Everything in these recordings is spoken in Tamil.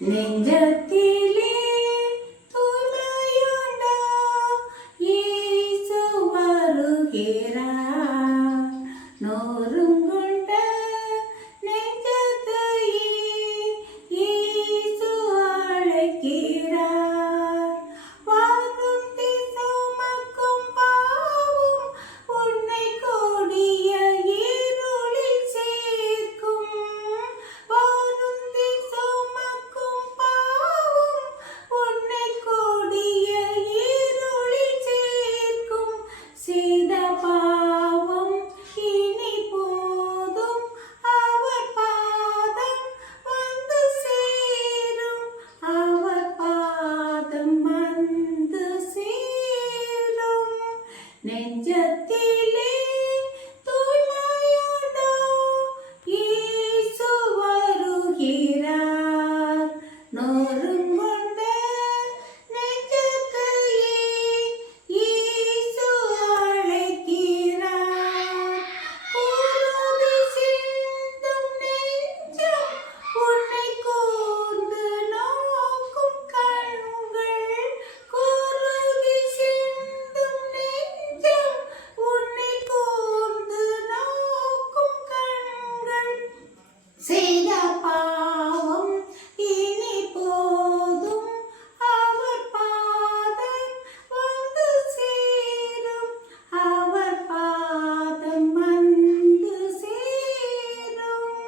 நெஞ்சத்திலே தூய்மையுண்டோ இயேசு வருகிறார். நொறுங்குண்ட நெஞ்சத்தையே இயேசு அழைக்கிறார். வருந்தி சுமக்கும் பாவம் உன்னை கொடிய இருளில் சேர்க்கும். வருந்தி சுமக்கும் பாவம் உன்னை கொடிய இருளில் சேர்க்கும். செய்த பாவம் இனி போதும், அவர் பாதம் வந்து சேரும். அவர் பாதம் வந்து சேரும். நெஞ்சத்திலே தூய்மையுண்டோ இயேசு வருகிறார். நொறுங்குண்ட நெஞ்சத்தையே இயேசு அழைக்கிறார். குருதி சிந்தும் நெஞ்சம் உன்னை கூர்ந்து நோக்கும் கண்கள். குருதி சிந்தும் நெஞ்சம் உன்னை கூர்ந்து நோக்கும் கண்கள். செய்த பாவம் இனி போதும், அவர் பாதம் வந்து சேரும். அவர் பாதம் வந்து சேரும்.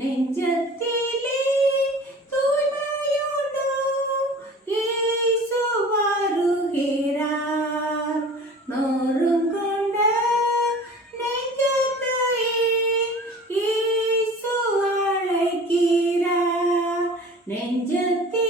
நெஞ்சத்திலே தூய்மையுண்டோ இயேசு வருகிறார். நொறுங்குண்ட நெஞ்சத்தையே இயேசு அழைக்கிறார். நெஞ்சத்தில்